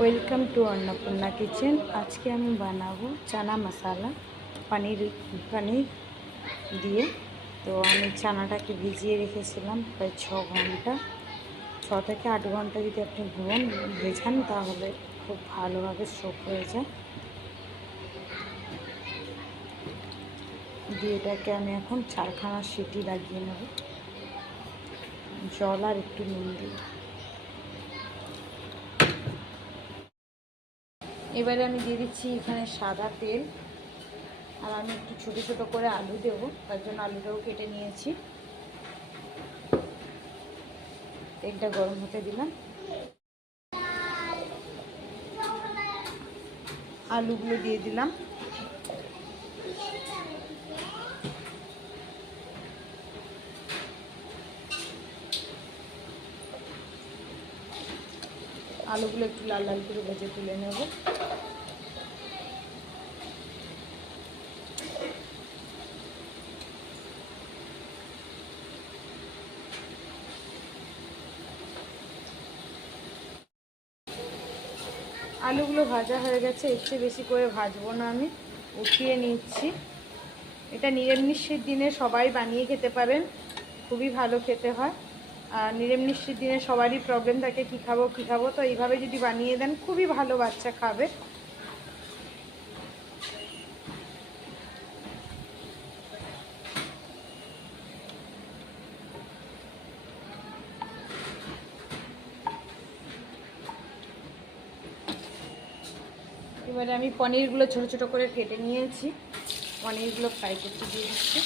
Welcome to Annapurna kitchen. আজকে আমি বানাবো চানা মশালা পনির দিয়ে। তো আমি চানাটাকে ভিজিয়ে রেখেছিলাম প্রায় 6 ঘন্টা, 6 থেকে 8 ঘন্টা যদি আপনি ভেজান তাহলে খুব ভালোভাবে সোক হয়ে যায়। দিয়ে এটাকে আমি এখন 4খানা সিটি লাগিয়ে নেব, জল আর একটু নুন দিয়ে। এবারে আমি দিয়ে দিচ্ছি এখানে সাদা তেল, আর আমি একটু ছোটো ছোটো করে আলু দেবো, তার জন্য আলুটাও কেটে নিয়েছি। তেলটা গরম হতে দিলাম, আলুগুলো দিয়ে দিলাম। আলুগুলো একটু লাল লাল করে ভেজে তুলে নেব। আলুগুলো ভাজা হয়ে গেছে, এর চেয়ে বেশি করে ভাজবো না, আমি উঠিয়ে নিচ্ছি। এটা নিরামিষের দিনে সবাই বানিয়ে খেতে পারেন, খুবই ভালো খেতে হয়। আর নিরামিষের দিনে সবারই প্রবলেম থাকে কী খাবো, তো এইভাবে যদি বানিয়ে দেন খুবই ভালো, বাচ্চা খাবে। এবারে আমি পনিরগুলো ছোটো ছোটো করে কেটে নিয়েছি, পনিরগুলো ফ্রাই করতে দিয়ে দিচ্ছি।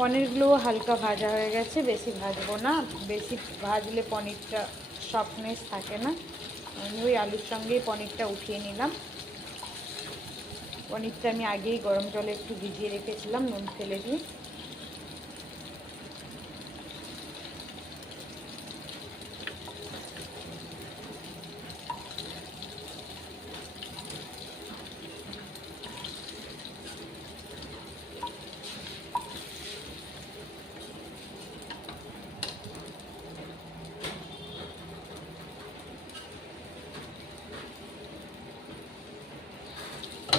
পনিরগুলোও হালকা ভাজা হয়ে গেছে, বেশি ভাজবো না, বেশি ভাজলে পনিরটা সফটনেস থাকে না। আমি ওই আলুর সঙ্গেই পনিরটা উঠিয়ে নিলাম। পনিরটা আমি আগেই গরম জলে একটু ভিজিয়ে রেখেছিলাম নুন ফেলে দিয়ে।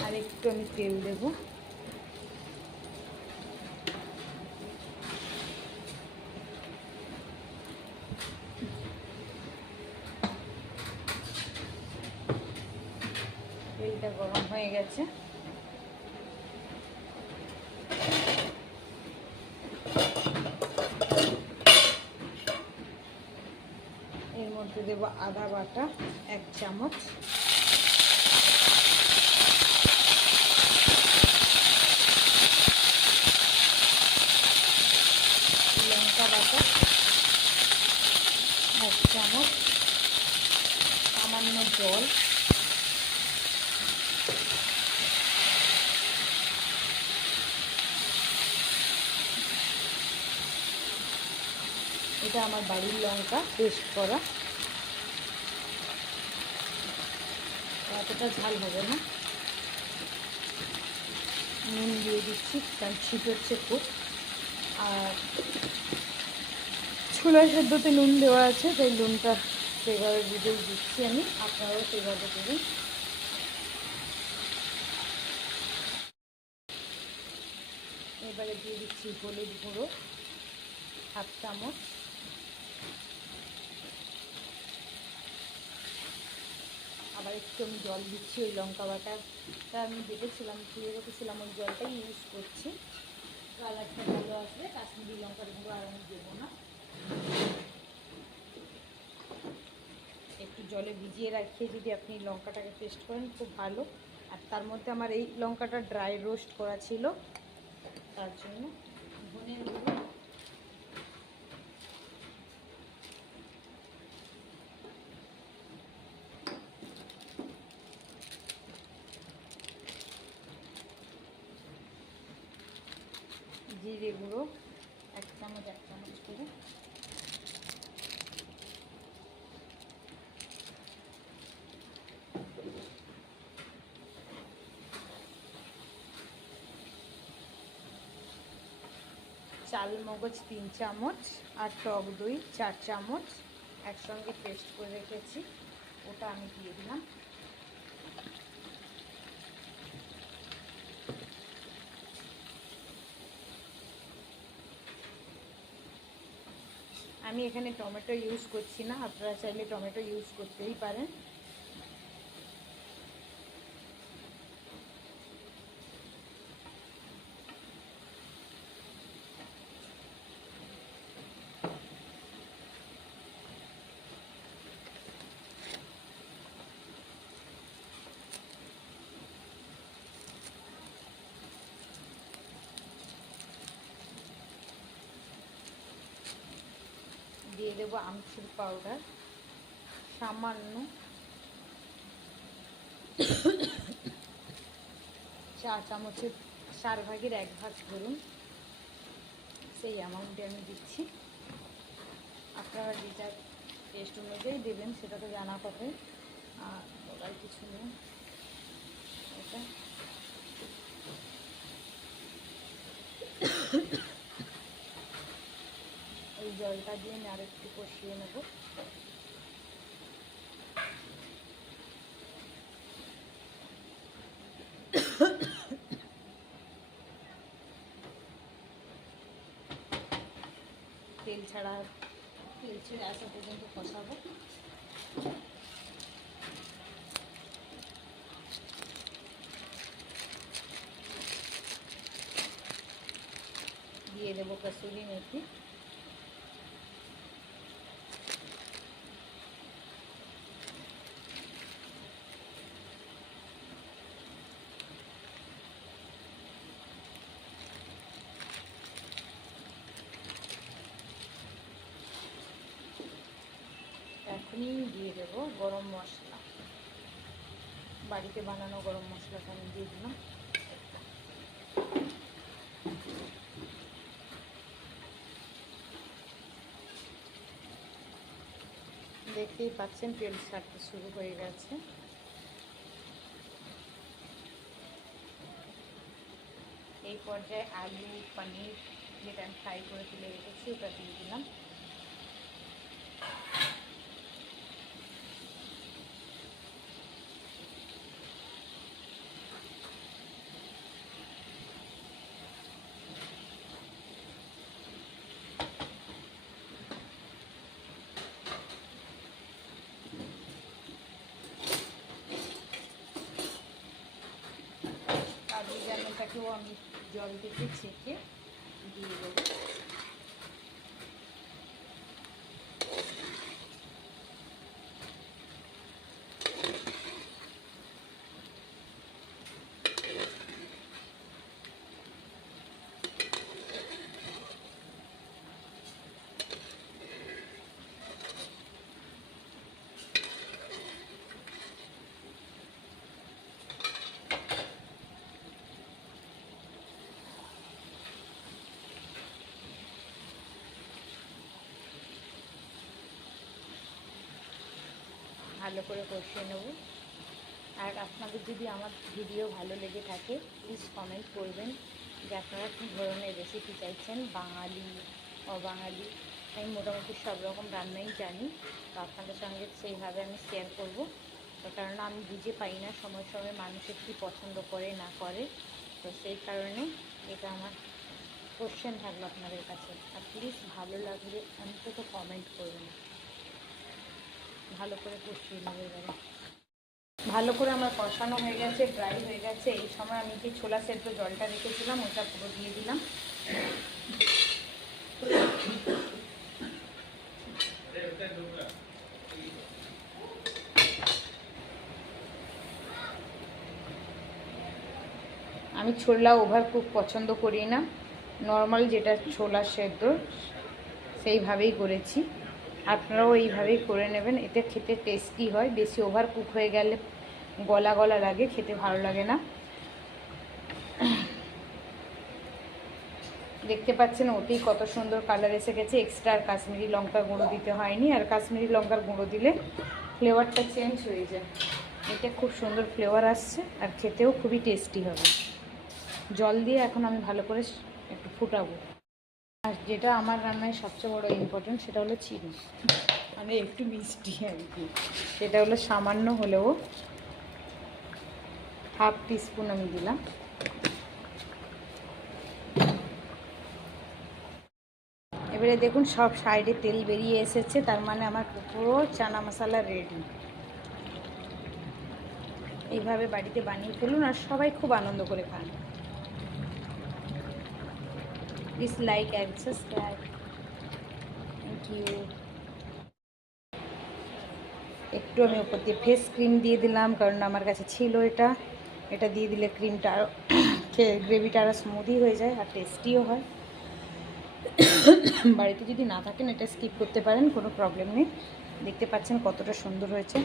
আর একটু আমি তেল দেবো। তেলটা গরম হয়ে গেছে, এর মধ্যে দেবো আদা বাটা 1 চামচ, লঙ্কা বাটা 1 চামচ, সামান্য জল, এটা আমার বাড়ির লঙ্কা পেস্ট করা, এতটা ঝাল হবে না। নুন দিয়ে দিচ্ছি, কারণ ছিটোচ্ছে খুব। আর ছোলা সেদ্ধতে নুন দেওয়া আছে, তাই নুনটা সেভাবে বুঝেই দিচ্ছি আমি, আপনারাও সেভাবে দেবেন। এবারে দিয়ে দিচ্ছি হলুদ গুঁড়ো 1/2 চামচ, আবার একটু আমি জল দিচ্ছি। ওই লঙ্কা বাটাটা আমি দেখেছিলাম, ধুয়ে রেখেছিলাম, ওই জলটাই ইউজ করছি, কালারটা ভালো আসবে। কাশ্মীরি লঙ্কার গুঁড়ো আর আমি দেবো না। একটু জলে ভিজিয়ে রাখিয়ে যদি আপনি লঙ্কাটাকে পেস্ট করেন খুব ভালো। আর তার মধ্যে আমার এই লঙ্কাটা ড্রাই রোস্ট করা ছিল, তার জন্য ধনের গুঁড়ো, জিরে গুঁড়ো 1 চামচ 1 চামচ করে। চাল মগজ 3 চামচ আর টক দই 4 চামচ একসঙ্গে পেস্ট করে রেখেছি, ওটা আমি দিয়ে দিলাম। আমি এখানে টমেটো ইউজ করছি না, আপনারা চাইলে টমেটো ইউজ করতেই পারেন। দিয়ে দেবো আমচুর পাউডার সামান্য, 4 চামচের 4 ভাগের 1 ভাগ ধরুন, সেই অ্যামাউন্টে আমি দিচ্ছি। আপনারা যেটা টেস্ট অনুযায়ী দেবেন সেটা তো জানা কথা, আর বলার কিছু নেই। এটা এই জলটা দিয়ে আমি আরেকটু কষিয়ে নেব। তেল ছেড়ে আসা পর্যন্ত কষাবো। দিয়ে দেবো কসুরি মেথি, এখনই দিয়ে দেবো গরম মশলা, বাড়িতে বানানো গরম মশলাটা আমি দিয়ে দিলাম। দেখতেই পাচ্ছেন তেল ছাড়তে শুরু হয়ে গেছে। এই পর্যায়ে আলু পনির যেটা আমি ফ্রাই করে তুলে রেখেছি ওটা দিয়ে দিলাম। কাবলি জামেটাকেও আমি জল থেকে ছেঁকে দিয়ে দেবো। ভালো করে কষিয়ে নেব। আর আপনাদের যদি আমার ভিডিও ভালো লেগে থাকে প্লিজ কমেন্ট করবেন যে আপনারা কী ধরনের রেসিপি চাইছেন, বাঙালি অবাঙালি। আমি মোটামুটি সব রকম রান্নাই জানি, তো আপনাদের সঙ্গে সেইভাবে আমি শেয়ার করব। তো কারণ আমি বুঝে পাই না সময় সময় মানুষের কী পছন্দ করে না করে, তো সেই কারণে এটা আমার কোশ্চেন থাকলো আপনাদের কাছে। আর প্লিজ ভালো লাগলে অন্তত কমেন্ট করবেন। ভালো করে কষিয়ে নেবো এবারে। ভালো করে আমার কষানো হয়ে গেছে, ড্রাই হয়ে গেছে। এই সময় আমি যে ছোলা সেদ্ধ জলটা রেখেছিলাম ওটা পুরো দিয়ে দিলাম। আমি ছোলা ওভার কুক পছন্দ করি না, নর্মাল যেটা ছোলা সেদ্ধ সেইভাবেই করেছি। আপনারাও এইভাবেই করে নেবেন, এতে খেতে টেস্টি হয়। বেশি ওভার কুক হয়ে গেলে গলা গলা লাগে, খেতে ভালো লাগে না। দেখতে পাচ্ছেন ওতেই কত সুন্দর কালার এসে গেছে। এক্সট্রা আর কাশ্মীরি লঙ্কা গুঁড়ো দিতে হয়নি, আর কাশ্মীরি লঙ্কার গুঁড়ো দিলে ফ্লেভারটা চেঞ্জ হয়ে যায়। এটা খুব সুন্দর ফ্লেভার আসছে আর খেতেও খুবই টেস্টি হবে। জল দিয়ে এখন আমি ভালো করে একটু ফুটাবো। আর যেটা আমার রান্নায় সবচেয়ে বড় ইম্পর্টেন্ট সেটা হলো চিনি, মানে একটু মিষ্টি আর কি। সেটা হলো সামান্য হলেও হাফ টিস্পুন আমি দিলাম। এবারে দেখুন সব সাইডে তেল বেরিয়ে এসেছে, তার মানে আমার পুরো চানা মশলা রেডি। এইভাবে বাড়িতে বানিয়ে ফেলুন আর সবাই খুব আনন্দ করে খান। Please like and subscribe. Thank you. একটু আমি উপর দিয়ে ফেস ক্রিম দিয়ে দিলাম, কারণ আমার কাছে ছিল এটা। এটা দিয়ে দিলে ক্রিমটা আরও গ্রেভিটা আরও স্মুদি হয়ে যায় আর টেস্টিও হয়। বাড়িতে যদি না থাকেন এটা স্কিপ করতে পারেন, কোনো প্রবলেম নেই। দেখতে পাচ্ছেন কতটা সুন্দর হয়েছে।